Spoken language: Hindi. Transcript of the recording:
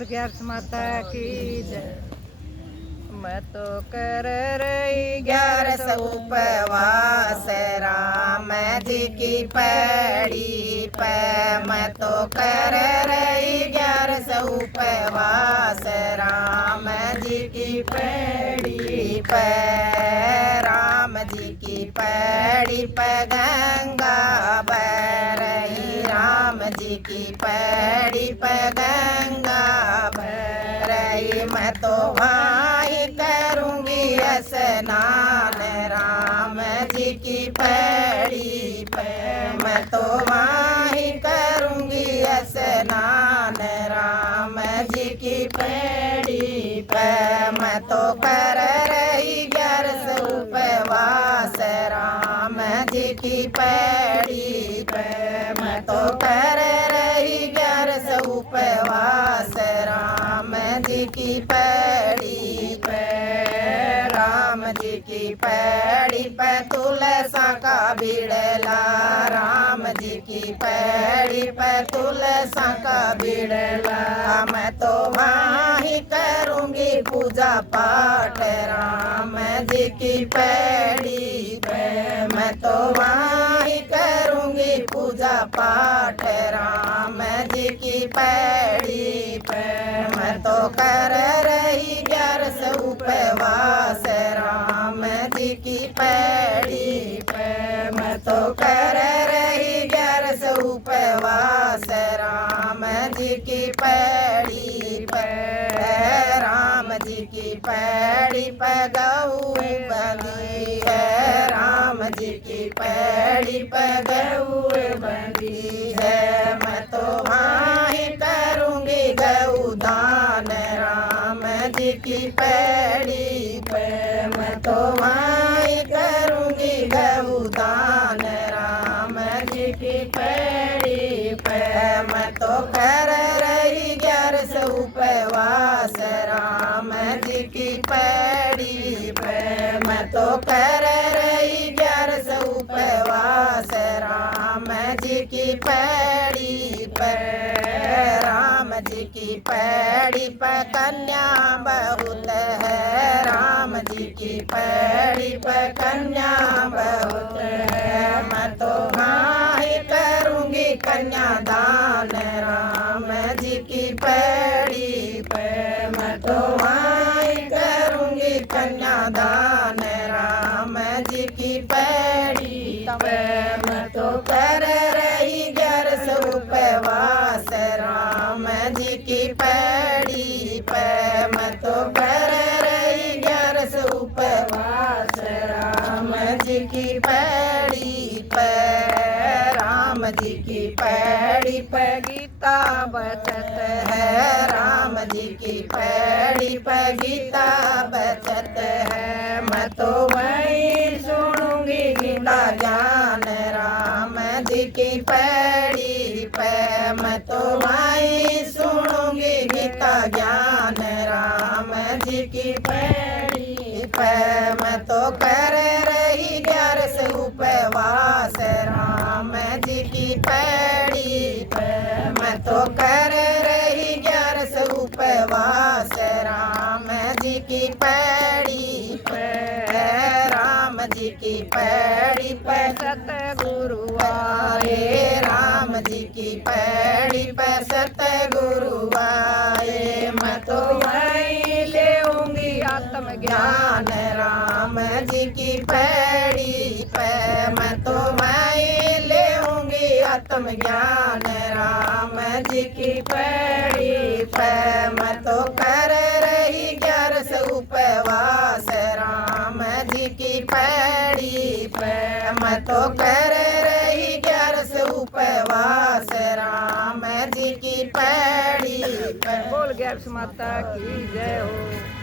बोल ग्यारस माता की जय। मैं तो कर रही 11 उपवास राम जी की पैड़ी पे। मैं तो कर रही 11 उपवास राम जी की पैड़ी पे। राम जी की पैड़ी पे गंगा बह रही। राम जी की पैड़ी पे गंगा बह रही। मैं तो भाई करूँगी स्नान राम जी की पैड़ी पे। मैं तो वहीं करूँगी स्नान राम जी की पैड़ी पे। मैं तो कर रही 11 उपवास राम जी की पैड़ी पे। मैं तो कर रही 11 उपवास राम जी की पैड़ी पे। राम जी की पैड़ी पे तुलसा का बिड़ला। राम जी की पैड़ी पे तुलसा का बिड़ला। मैं तो वहीं करूँगी पूजा पाठ राम जी की पैड़ी पे। मैं तो वहीं करूँगी पूजा पाठ राम जी की पैड़ी पे। मैं तो कर रही 11 उपवास राम जी की पैड़ी पे। मैं तो कर रही 11 उपवास राम जी की पैड़ी पे। राम जी की पैड़ी पे गऊ बंधी है। राम जी की पैड़ी पे गऊ बंधी है। मैं तो वहीं करूँगी गऊ दान राम जी की पैड़ी पे। मैं तो वहीं करूँगी गऊ दान राम जी की पैड़ी पे। मैं तो कर रही 11 उपवास राम जी की पैड़ी पे। मैं तो कर रही 11 उपवास राम जी की पैड़ी पे। राम जी की पैड़ी पे कन्या बहुत है। राम जी की पैड़ी पे कन्या बहुत है। मैं तो वहीं करूँगी कन्यादान राम जी की पैड़ी पे। मैं तो वहीं करूँगी कन्यादान राम जी की पैड़ी पे। मैं तो कर रही 11 उपवास राम जी की पैड़ी पे। मैं तो कर रही 11 उपवास राम जी की पैड़ी पे। राम जी की पैड़ी पे गीता बचत है। राम जी की पैड़ी पे गीता बचत है। मैं तो वहीं सुनूंगी गीता ज्ञान राम जी की पैड़ी पे। मैं तो वहीं सुनूंगी गीता ज्ञान राम जी की पैड़ी पे। मैं तो कर रही 11 उपवास राम जी की पैड़ी पे। मैं तो कर रही 11 उपवास राम जी की पैड़ी पे। राम जी की पैड़ी पे सतगुरु आए। राम जी की पैड़ी पे सतगुरु आए। मैं तो वहीं लेऊंगी आत्मज्ञान राम जी की पैड़ी पे। मैं तो वहीं लेऊंगी आत्मज्ञान राम जी की पैड़ी पे। मैं तो कर रही 11 उपवास राम जी की पैड़ी पे। मैं तो कर रही 11 उपवास राम जी की पैड़ी पे। बोल ग्यारस माता की जय हो।